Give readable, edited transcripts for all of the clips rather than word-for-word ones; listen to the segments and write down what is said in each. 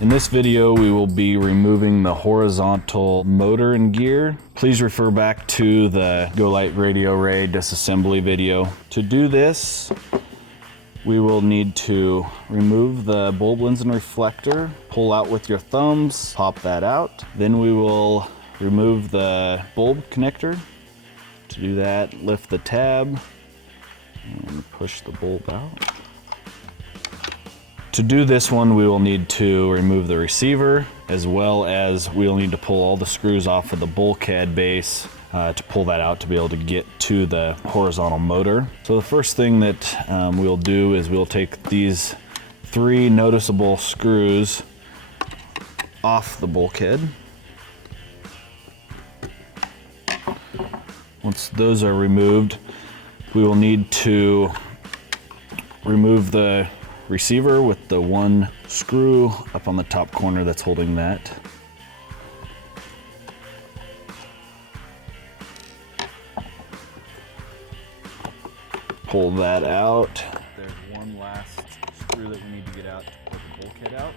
In this video, we will be removing the horizontal motor and gear. Please refer back to the Golight radio array disassembly video. To do this, we will need to remove the bulb lens and reflector, pull out with your thumbs, pop that out. Then we will remove the bulb connector. To do that, lift the tab and push the bulb out. To do this one, we will need to remove the receiver, as well as we'll need to pull all the screws off of the bulkhead base to pull that out to be able to get to the horizontal motor. So the first thing that we'll do is we'll take these 3 noticeable screws off the bulkhead. Once those are removed, we will need to remove the receiver with the 1 screw up on the top corner that's holding that. Pull that out. There's one last screw that we need to get out to pull the bulkhead out.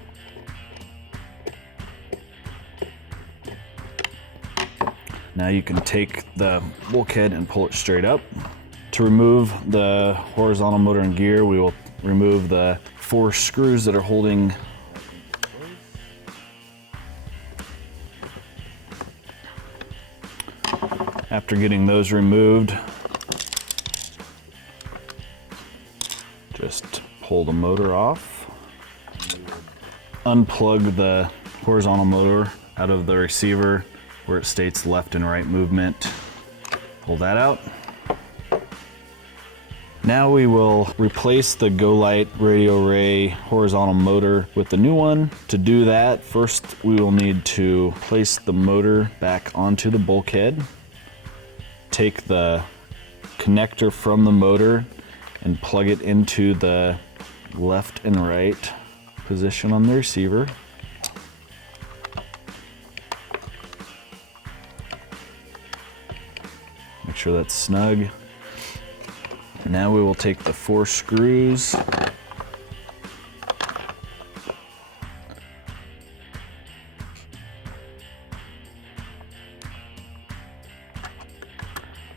Now you can take the bulkhead and pull it straight up. To remove the horizontal motor and gear, we will remove the 4 screws that are holding. After getting those removed, just pull the motor off. Unplug the horizontal motor out of the receiver where it states left and right movement. Pull that out. Now we will replace the Golight radio array horizontal motor with the new one. To do that, first we will need to place the motor back onto the bulkhead. Take the connector from the motor and plug it into the left and right position on the receiver. Make sure that's snug. Now we will take the 4 screws,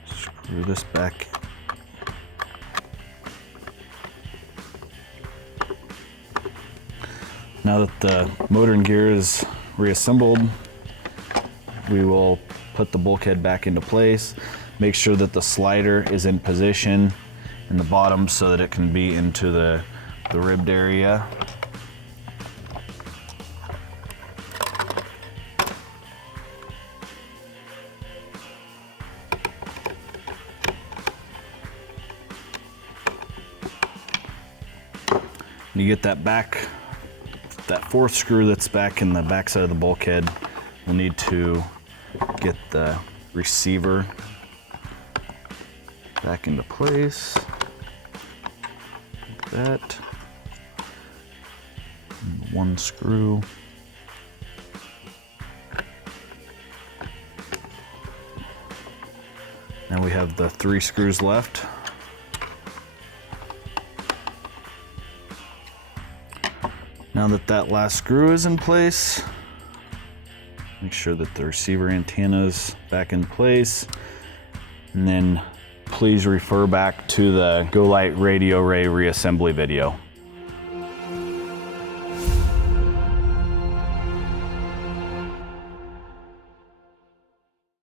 screw this back. Now that the motor and gear is reassembled, we will put the bulkhead back into place. Make sure that the slider is in position in the bottom so that it can be into the ribbed area. When you get that back, that 4th screw that's back in the back side of the bulkhead, we'll need to get the receiver back into place. Like that. And 1 screw. Now we have the 3 screws left. Now that that last screw is in place, make sure that the receiver antenna is back in place, and then please refer back to the Golight radio array reassembly video.